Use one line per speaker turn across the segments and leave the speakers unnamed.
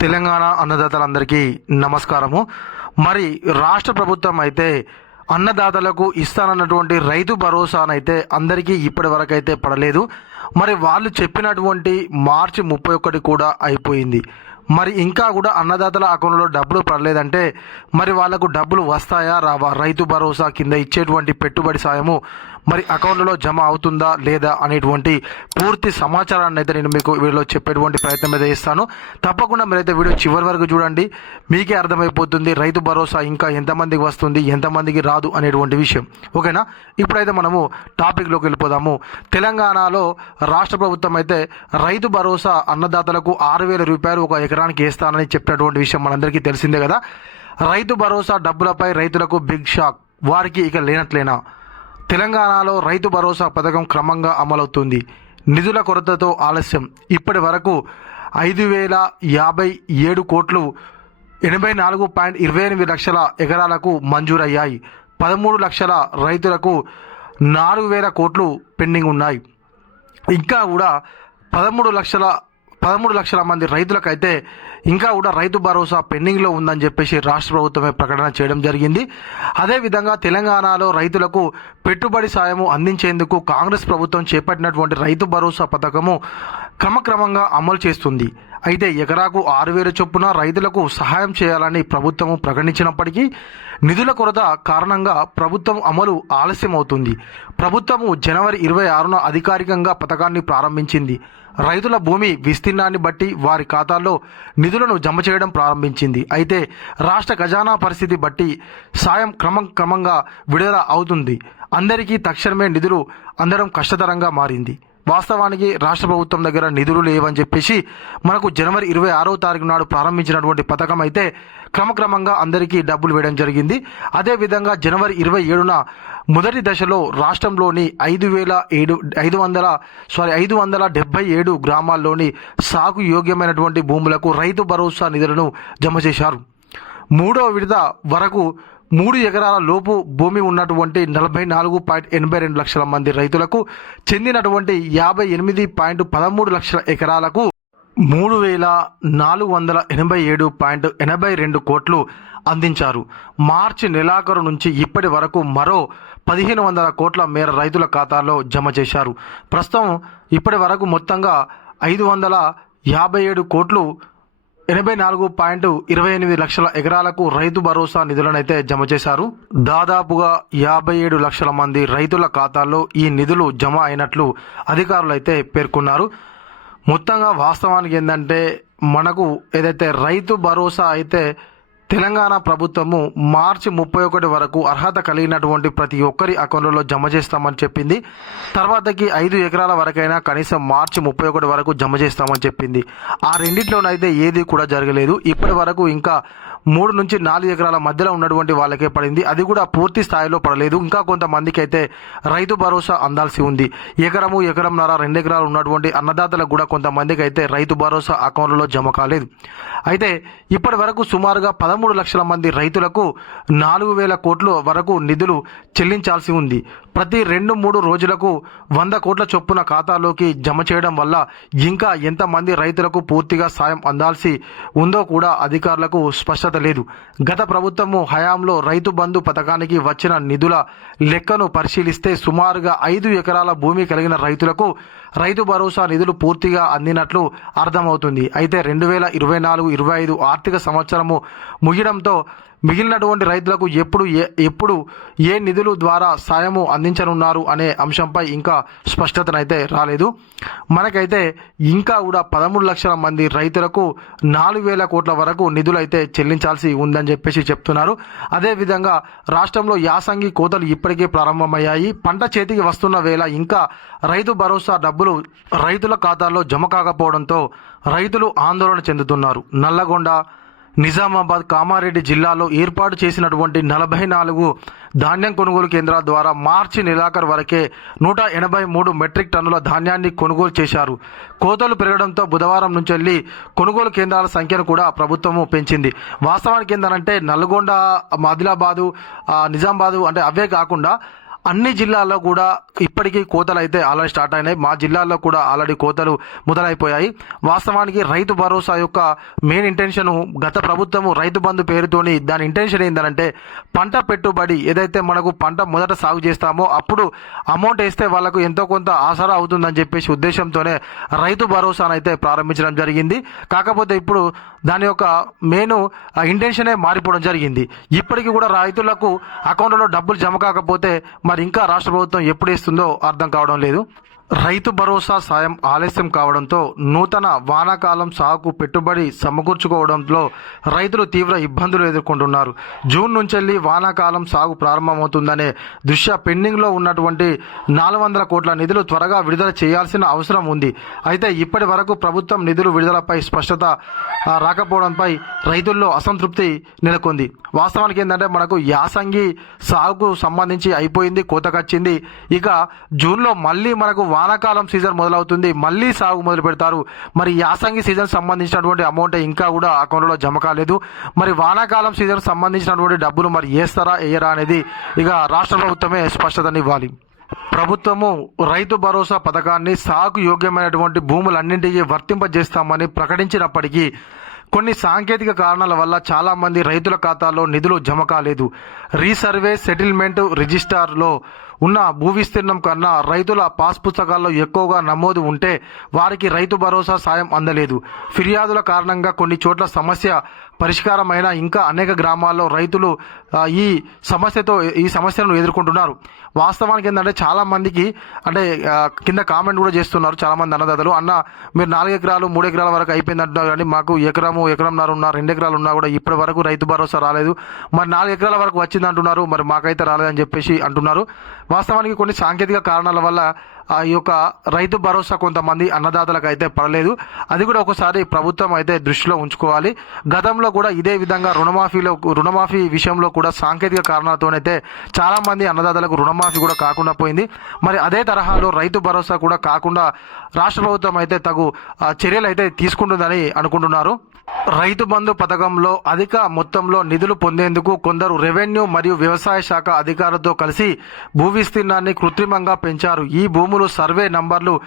తెలంగాణ అన్నదాతలందరికీ నమస్కారము. మరి రాష్ట్ర ప్రభుత్వం అయితే అన్నదాతలకు ఇస్తానన్నటువంటి రైతు భరోసానైతే అందరికీ ఇప్పటి వరకు అయితే పడలేదు. మరి వాళ్ళు చెప్పినటువంటి మార్చి ముప్పై ఒకటి కూడా అయిపోయింది. మరి ఇంకా కూడా అన్నదాతల అకౌంట్లో డబ్బులు పడలేదంటే మరి వాళ్ళకు డబ్బులు వస్తాయా రావా? రైతు భరోసా కింద ఇచ్చేటువంటి పెట్టుబడి సాయము మరి అకౌంట్లో జమ అవుతుందా లేదా అనేటువంటి పూర్తి సమాచారాన్ని అయితే నేను మీకు వీడియోలో చెప్పేటువంటి ప్రయత్నం అయితే చేస్తాను. తప్పకుండా మీరైతే వీడియో చివరి వరకు చూడండి. మీకే అర్థమైపోతుంది రైతు భరోసా ఇంకా ఎంతమందికి వస్తుంది ఎంతమందికి రాదు అనేటువంటి విషయం. ఓకేనా? ఇప్పుడైతే మనము టాపిక్లోకి వెళ్ళిపోదాము. తెలంగాణలో రాష్ట్ర ప్రభుత్వం అయితే రైతు భరోసా అన్నదాతలకు ఆరు వేల రూపాయలు ఒక ఎకరానికి వేస్తానని చెప్పినటువంటి విషయం మనందరికీ తెలిసిందే కదా. రైతు భరోసా డబ్బులపై రైతులకు బిగ్ షాక్. వారికి ఇక లేనట్లేనా? తెలంగాణలో రైతు భరోసా పథకం క్రమంగా అమలవుతుంది. నిధుల కొరతతో ఆలస్యం. ఇప్పటి వరకు ఐదు వేల యాభై ఏడు కోట్లు ఎనభై నాలుగు పాయింట్ ఇరవై ఎనిమిది లక్షల ఎకరాలకు మంజూరయ్యాయి. పదమూడు లక్షల రైతులకు నాలుగు వేల కోట్లు పెండింగ్ ఉన్నాయి. ఇంకా కూడా పదమూడు లక్షల పదమూడు లక్షల మంది రైతులకైతే ఇంకా కూడా రైతు భరోసా పెండింగ్లో ఉందని చెప్పేసి రాష్ట్ర ప్రభుత్వమే ప్రకటన చేయడం జరిగింది. అదేవిధంగా తెలంగాణలో రైతులకు పెట్టుబడి సాయము అందించేందుకు కాంగ్రెస్ ప్రభుత్వం చేపట్టినటువంటి రైతు భరోసా పథకము క్రమక్రమంగా అమలు చేస్తుంది. అయితే ఎకరాకు ఆరు వేల చొప్పున రైతులకు సహాయం చేయాలని ప్రభుత్వం ప్రకటించినప్పటికీ నిధుల కొరత కారణంగా ప్రభుత్వం అమలు ఆలస్యం అవుతుంది ప్రభుత్వము జనవరి ఇరవై ఆరున అధికారికంగా పథకాన్ని ప్రారంభించింది. రైతుల భూమి విస్తీర్ణాన్ని బట్టి వారి ఖాతాల్లో నిధులను జమ చేయడం ప్రారంభించింది. అయితే రాష్ట్ర ఖజానా పరిస్థితి బట్టి సాయం క్రమం క్రమంగా విడుదల అవుతుంది. అందరికీ తక్షణమే నిధులు అందడం కష్టతరంగా మారింది. వాస్తవానికి రాష్ట్ర ప్రభుత్వం దగ్గర నిధులు లేవని చెప్పేసి మనకు జనవరి ఇరవై ఆరో తారీఖు నాడు ప్రారంభించినటువంటి పథకం అయితే క్రమక్రమంగా అందరికీ డబ్బులు వేయడం జరిగింది. అదేవిధంగా జనవరి ఇరవై ఏడున మొదటి దశలో రాష్ట్రంలోని ఐదు వేల ఏడు ఐదు వందల సారీ ఐదు వందల డెబ్బై ఏడు గ్రామాల్లోని సాగు యోగ్యమైనటువంటి భూములకు రైతు భరోసా నిధులను జమ చేశారు. మూడవ విడత వరకు మూడు ఎకరాల లోపు భూమి ఉన్నటువంటి నలభై నాలుగు పాయింట్ ఎనభై రెండు లక్షల మంది రైతులకు చెందినటువంటి యాభై ఎనిమిది పాయింట్ పదమూడు లక్షల ఎకరాలకు మూడు వేల నాలుగు వందల ఎనభై ఏడు పాయింట్ ఎనభై రెండు కోట్లు అందించారు. మార్చి నెలాఖరు నుంచి ఇప్పటి వరకు మరో పదిహేను వందల కోట్ల మేర రైతుల ఖాతాలో జమ చేశారు. ప్రస్తుతం ఇప్పటి వరకు మొత్తంగా ఐదు వందల యాభై ఏడు కోట్లు ఎనభై నాలుగు పాయింట్ ఇరవై ఎనిమిది లక్షల ఎకరాలకు రైతు భరోసా నిధులనైతే జమ చేశారు. దాదాపుగా యాభై ఏడు లక్షల మంది రైతుల ఖాతాల్లో ఈ నిధులు జమ అయినట్లు అధికారులు అయితే పేర్కొన్నారు. మొత్తంగా వాస్తవానికి ఏంటంటే మనకు ఏదైతే రైతు భరోసా అయితే తెలంగాణ ప్రభుత్వము మార్చి ముప్పై ఒకటి వరకు అర్హత కలిగినటువంటి ప్రతి ఒక్కరి అకౌంట్లలో జమ చేస్తామని చెప్పింది. తర్వాతకి ఐదు ఎకరాల వరకైనా కనీసం మార్చి ముప్పై ఒకటి వరకు జమ చేస్తామని చెప్పింది. ఆ రెండిట్లోనైతే ఏది కూడా జరగలేదు. ఇప్పటి వరకు ఇంకా మూడు నుంచి నాలుగు ఎకరాల మధ్యలో ఉన్నటువంటి వాళ్ళకే పడింది. అది కూడా పూర్తి స్థాయిలో పడలేదు. ఇంకా కొంతమందికి అయితే రైతు భరోసా అందాల్సి ఉంది. ఎకరము ఎకరంన్నర రెండు ఎకరాలు ఉన్నటువంటి అన్నదాతలకు కూడా కొంతమందికి అయితే రైతు భరోసా అకౌంట్లలో జమ కాలేదు. అయితే ఇప్పటి వరకు సుమారుగా పదమూడు లక్షల మంది రైతులకు నాలుగు వేల కోట్ల వరకు నిధులు చెల్లించాల్సి ఉంది. ప్రతి రెండు మూడు రోజులకు వంద కోట్ల చొప్పున ఖాతాలోకి జమ చేయడం వల్ల ఇంకా ఎంతమంది రైతులకు పూర్తిగా సాయం అందాల్సి ఉందో కూడా అధికారులకు స్పష్టత లేదు. గత ప్రభుత్వము హయాంలో రైతు బంధు పథకానికి వచ్చిన నిధుల లెక్కను పరిశీలిస్తే సుమారుగా ఐదు ఎకరాల భూమి కలిగిన రైతులకు రైతు భరోసా నిధులు పూర్తిగా అందినట్లు అర్థమవుతుంది. అయితే రెండు వేల ఇరవై నాలుగు ఇరవై ఐదు ఆర్థిక సంవత్సరము ముగియడంతో మిగిలినటువంటి రైతులకు ఎప్పుడు ఏ ఎప్పుడు ఏ నిధులు ద్వారా సాయము అందించనున్నారు అనే అంశంపై ఇంకా స్పష్టతనైతే రాలేదు. మనకైతే ఇంకా కూడా పదమూడు లక్షల మంది రైతులకు నాలుగు వేల కోట్ల వరకు నిధులైతే చెల్లించాల్సి ఉందని చెప్పేసి చెప్తున్నారు. అదేవిధంగా రాష్ట్రంలో యాసంగి కోతలు ఇప్పటికే ప్రారంభమయ్యాయి. పంట చేతికి వస్తున్న వేళ ఇంకా రైతు భరోసా డబ్బు డబ్బులు రైతుల ఖాతాల్లో జమ కాకపోవడంతో రైతులు ఆందోళన చెందుతున్నారు. నల్లగొండ నిజామాబాద్ కామారెడ్డి జిల్లాలో ఏర్పాటు చేసినటువంటి నలభై నాలుగు ధాన్యం కొనుగోలు కేంద్రాల ద్వారా మార్చి నెలాఖరు వరకే నూట ఎనభై మూడు మెట్రిక్ టన్నుల ధాన్యాన్ని కొనుగోలు చేశారు. కోతలు పెరగడంతో బుధవారం నుంచి వెళ్ళి కొనుగోలు కేంద్రాల సంఖ్యను కూడా ప్రభుత్వము పెంచింది. వాస్తవానికి ఏంటంటే నల్గొండ ఆదిలాబాదు నిజామాబాదు అంటే అవే కాకుండా అన్ని జిల్లాల్లో కూడా ఇప్పటికీ కోతలు అయితే ఆల్రెడీ స్టార్ట్ అయినాయి. మా జిల్లాల్లో కూడా ఆల్రెడీ కోతలు మొదలైపోయాయి. వాస్తవానికి రైతు భరోసా యొక్క మెయిన్ ఇంటెన్షన్ గత ప్రభుత్వము రైతు బంధు పేరుతోని దాని ఇంటెన్షన్ ఏంటంటే పంట పెట్టుబడి ఏదైతే మనకు పంట మొదట సాగు చేస్తామో అప్పుడు అమౌంట్ వేస్తే వాళ్ళకు ఎంతో కొంత ఆసరా అవుతుందని చెప్పేసి ఉద్దేశంతోనే రైతు భరోసానైతే ప్రారంభించడం జరిగింది. కాకపోతే ఇప్పుడు దాని యొక్క మెయిన్ ఇంటెన్షనే మారిపోవడం జరిగింది. ఇప్పటికీ కూడా రైతులకు అకౌంట్లో డబ్బులు జమ కాకపోతే మరి ఇంకా రాష్ట్ర ప్రభుత్వం ఎప్పుడు ఇస్తుందో అర్థం కావడం లేదు. రైతు భరోసా సాయం ఆలస్యం కావడంతో నూతన వానాకాలం సాగుకు పెట్టుబడి సమకూర్చుకోవడంలో రైతులు తీవ్ర ఇబ్బందులు ఎదుర్కొంటున్నారు. జూన్ నుంచి వానాకాలం సాగు ప్రారంభమవుతుందనే దృష్ట్యా పెండింగ్లో ఉన్నటువంటి నాలుగు వందల కోట్ల నిధులు త్వరగా విడుదల చేయాల్సిన అవసరం ఉంది. అయితే ఇప్పటి వరకు ప్రభుత్వం నిధులు విడుదలపై స్పష్టత రాకపోవడంపై రైతుల్లో అసంతృప్తి నెలకొంది. వాస్తవానికి ఏంటంటే మనకు యాసంగి సాగుకు సంబంధించి అయిపోయింది కోతకొచ్చింది ఇక జూన్లో మళ్ళీ మనకు వానాకాలం సీజన్ మొదలవుతుంది మళ్ళీ సాగు మొదలు పెడతారు. మరి యాసంగి సీజన్ సంబంధించినటువంటి అమౌంట్ ఇంకా కూడా అకౌంట్లో జమ కాలేదు. మరి వానాకాలం సీజన్ సంబంధించినటువంటి డబ్బులు మరి వేస్తారా వేయరా అనేది ఇక రాష్ట్ర ప్రభుత్వమే స్పష్టతనివ్వాలి ప్రభుత్వము రైతు భరోసా పథకాన్ని సాగు యోగ్యమైనటువంటి భూములన్నింటికీ వర్తింపజేస్తామని ప్రకటించినప్పటికీ కొన్ని సాంకేతిక కారణాల వల్ల చాలామంది రైతుల ఖాతాలో నిధులు జమ కాలేదు. రీసర్వే సెటిల్మెంట్ రిజిస్టార్లో ఉన్న భూ విస్తీర్ణం కన్నా రైతుల పాస్ పుస్తకాల్లో ఎక్కువగా నమోదు ఉంటే వారికి రైతు భరోసా సాయం అందలేదు. ఫిర్యాదుల కారణంగా కొన్ని చోట్ల సమస్య పరిష్కారమైన ఇంకా అనేక గ్రామాల్లో రైతులు ఈ సమస్యతో ఈ సమస్యలను ఎదుర్కొంటున్నారు. వాస్తవానికి ఏంటంటే చాలా మందికి అంటే కింద కామెంట్ కూడా చేస్తున్నారు చాలా మంది అన్నదాతలు. అన్న మీరు నాలుగు ఎకరాలు మూడు ఎకరాల వరకు అయిపోయింది అంటున్నారు కానీ మాకు ఎకరము ఎకరంన్నర ఉన్నా రెండు ఎకరాలు ఉన్నా కూడా ఇప్పటి వరకు రైతు భరోసా రాలేదు. మరి నాలుగు ఎకరాల వరకు వచ్చింది అంటున్నారు మరి మాకైతే రాలేదని చెప్పేసి అంటున్నారు. వాస్తవానికి కొన్ని సాంకేతిక కారణాల వల్ల ఆ యొక్క రైతు భరోసా కొంతమంది అన్నదాతలకు అయితే పడలేదు. అది కూడా ఒకసారి ప్రభుత్వం అయితే దృష్టిలో ఉంచుకోవాలి. గతంలో కూడా ఇదే విధంగా రుణమాఫీలో రుణమాఫీ విషయంలో కూడా సాంకేతిక కారణాలతోనైతే చాలామంది అన్నదాతలకు రుణం రుణమాఫీ కూడా కాకుండా పోయింది. మరి అదే తరహాలో రైతు భరోసా కూడా కాకుండా రాష్ట్ర ప్రభుత్వం అయితే తగు ఆ, చర్యలు అయితే తీసుకుంటుందని అనుకుంటున్నారు. రైతు బంధు పథకంలో అధిక మొత్తంలో నిధులు పొందేందుకు కొందరు రెవెన్యూ మరియు వ్యవసాయ శాఖ అధికారులతో కలిసి భూ విస్తీర్ణాన్ని కృత్రిమంగా పెంచారు. ఈ భూములు సర్వే నంబర్లు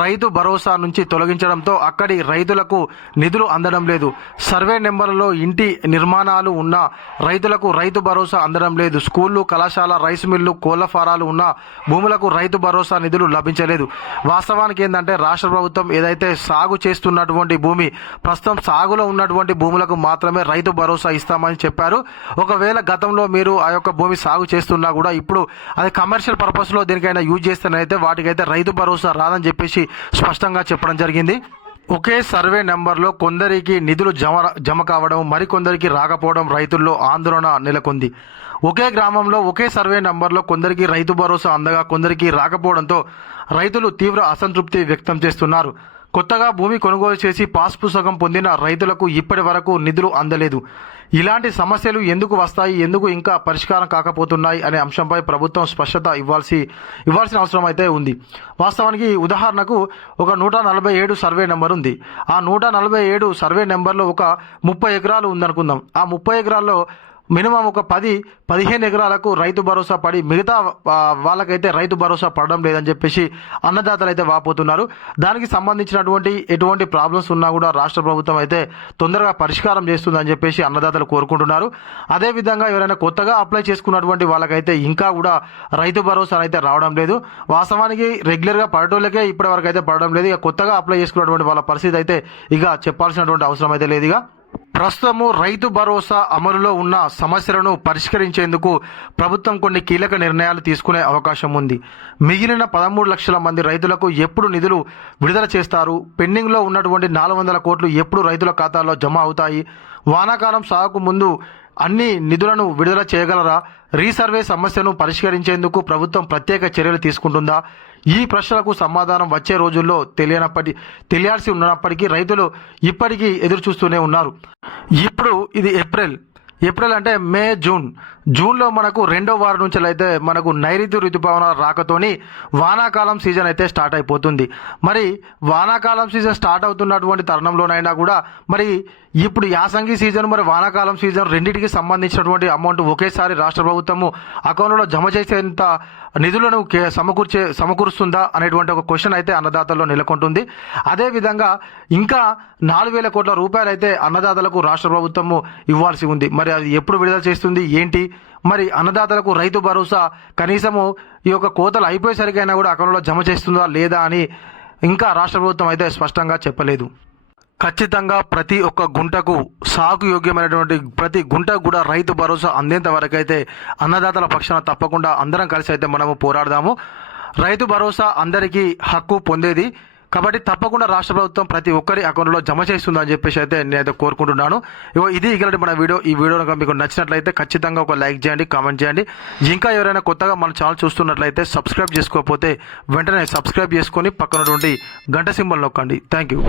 రైతు భరోసా నుంచి తొలగించడంతో అక్కడి రైతులకు నిధులు అందడం లేదు. సర్వే నెంబర్లలో ఇంటి నిర్మాణాలు ఉన్న రైతులకు రైతు భరోసా అందడం లేదు. స్కూళ్ళు కళాశాల రైస్ మిల్లు కోళ్ళ ఫారాలు ఉన్న భూములకు రైతు భరోసా నిధులు లభించలేదు. వాస్తవానికి ఏంటంటే రాష్ట్ర ప్రభుత్వం ఏదైతే సాగు చేస్తున్నటువంటి భూమి ప్రస్తుతం సాగులో ఉన్నటువంటి భూములకు మాత్రమే రైతు భరోసా ఇస్తామని చెప్పారు. ఒకవేళ గతంలో మీరు ఆ యొక్క భూమి సాగు చేస్తున్నా కూడా ఇప్పుడు అది కమర్షియల్ పర్పస్లో దీనికైనా దేనికైనా యూజ్ చేస్తేనైతే వాటికైతే రైతు భరోసా రాదని చెప్పేసి స్పష్టంగా చెప్పడం జరిగింది. ఒకే సర్వే నెంబర్లో కొందరికి నిధులు జమ జమ కావడం మరికొందరికి రాకపోవడం రైతుల్లో ఆందోళన నెలకొంది. ఒకే గ్రామంలో ఒకే సర్వే నెంబర్లో కొందరికి రైతు భరోసా అందగా కొందరికి రాకపోవడంతో రైతులు తీవ్ర అసంతృప్తి వ్యక్తం చేస్తున్నారు. కొత్తగా భూమి కొనుగోలు చేసి పాస్ పుస్తకం పొందిన రైతులకు ఇప్పటి వరకు నిధులు అందలేదు. ఇలాంటి సమస్యలు ఎందుకు వస్తాయి? ఎందుకు ఇంకా పరిష్కారం కాకపోతున్నాయి? అనే అంశంపై ప్రభుత్వం స్పష్టత ఇవ్వాల్సి ఇవ్వాల్సిన అవసరం అయితే ఉంది. వాస్తవానికి ఉదాహరణకు ఒక నూట నలభై ఏడు సర్వే నెంబర్ ఉంది. ఆ నూట నలభై ఏడు సర్వే నెంబర్లో ఒక ముప్పై ఎకరాలు ఉందనుకుందాం. ఆ ముప్పై ఎకరాల్లో మినిమం ఒక పది పదిహేను ఎకరాలకు రైతు భరోసా పడి మిగతా వాళ్ళకైతే రైతు భరోసా పడడం లేదని చెప్పేసి అన్నదాతలు అయితే వాపోతున్నారు. దానికి సంబంధించినటువంటి ఎటువంటి ప్రాబ్లమ్స్ ఉన్నా కూడా రాష్ట్ర ప్రభుత్వం అయితే తొందరగా పరిష్కారం చేస్తుందని చెప్పేసి అన్నదాతలు కోరుకుంటున్నారు. అదేవిధంగా ఎవరైనా కొత్తగా అప్లై చేసుకున్నటువంటి వాళ్ళకైతే ఇంకా కూడా రైతు భరోసా అయితే రావడం లేదు. వాస్తవానికి రెగ్యులర్గా పడటోళ్ళకే ఇప్పటి వరకు అయితే పడడం లేదు. ఇక కొత్తగా అప్లై చేసుకున్నటువంటి వాళ్ళ పరిస్థితి అయితే ఇక చెప్పాల్సినటువంటి అవసరం అయితే లేదు ఇక. ప్రస్తుతము రైతు భరోసా అమలులో ఉన్న సమస్యలను పరిష్కరించేందుకు ప్రభుత్వం కొన్ని కీలక నిర్ణయాలు తీసుకునే అవకాశం ఉంది. మిగిలిన పదమూడు లక్షల మంది రైతులకు ఎప్పుడు నిధులు విడుదల చేస్తారు? పెండింగ్లో ఉన్నటువంటి నాలుగు వందల కోట్లు ఎప్పుడు రైతుల ఖాతాల్లో జమ అవుతాయి? వానాకాలం సాగుకు ముందు అన్ని నిధులను విడుదల చేయగలరా? రీసర్వే సమస్యను పరిష్కరించేందుకు ప్రభుత్వం ప్రత్యేక చర్యలు తీసుకుంటుందా? ఈ ప్రశ్నలకు సమాధానం వచ్చే రోజుల్లో తెలియనప్పటి తెలియాల్సి ఉన్నప్పటికీ రైతులు ఇప్పటికీ ఎదురు చూస్తూనే ఉన్నారు. ఇప్పుడు ఇది ఏప్రిల్. ఏప్రిల్ అంటే మే జూన్. జూన్లో మనకు రెండో వారం నుంచి అయితే మనకు నైరుతి ఋతుపవనాల రాకతోని వానాకాలం సీజన్ అయితే స్టార్ట్ అయిపోతుంది. మరి వానాకాలం సీజన్ స్టార్ట్ అవుతున్నటువంటి తరుణంలోనైనా కూడా మరి ఇప్పుడు యాసంగి సీజన్ మరి వానాకాలం సీజన్ రెండింటికి సంబంధించినటువంటి అమౌంట్ ఒకేసారి రాష్ట్ర ప్రభుత్వము అకౌంట్లో జమ చేసేంత నిధులను సమకూర్చే సమకూరుస్తుందా అనేటువంటి ఒక క్వశ్చన్ అయితే అన్నదాతల్లో నెలకొంటుంది. అదేవిధంగా ఇంకా నాలుగు వేల కోట్ల రూపాయలు అయితే అన్నదాతలకు రాష్ట్ర ప్రభుత్వము ఇవ్వాల్సి ఉంది. మరి అది ఎప్పుడు విడుదల చేస్తుంది? ఏంటి? మరి అన్నదాతలకు రైతు భరోసా కనీసము ఈ యొక్క కోతలు అయిపోయేసరికైనా కూడా అకౌంట్లో జమ చేస్తుందా లేదా అని ఇంకా రాష్ట్ర ప్రభుత్వం అయితే స్పష్టంగా చెప్పలేదు. ఖచ్చితంగా ప్రతి ఒక్క గుంటకు సాగు యోగ్యమైనటువంటి ప్రతి గుంటకు కూడా రైతు భరోసా అందేంత వరకు అయితే అన్నదాతల పక్షాన తప్పకుండా అందరం కలిసి అయితే మనము పోరాడదాము. రైతు భరోసా అందరికీ హక్కు పొందేది కాబట్టి తప్పకుండా రాష్ట్ర ప్రభుత్వం ప్రతి ఒక్కరి అకౌంట్లో జమ చేస్తుందని చెప్పేసి అయితే నేనైతే కోరుకుంటున్నాను. ఇగో ఇది ఇక్కడ మన వీడియో. ఈ వీడియో కనుక మీకు నచ్చినట్లయితే ఖచ్చితంగా ఒక లైక్ చేయండి కామెంట్ చేయండి. ఇంకా ఎవరైనా కొత్తగా మన ఛానల్ చూస్తున్నట్లయితే సబ్స్క్రైబ్ చేసుకోకపోతే వెంటనే సబ్స్క్రైబ్ చేసుకొని పక్కనటువంటి గంట సింబల్ నొక్కండి. Thank you.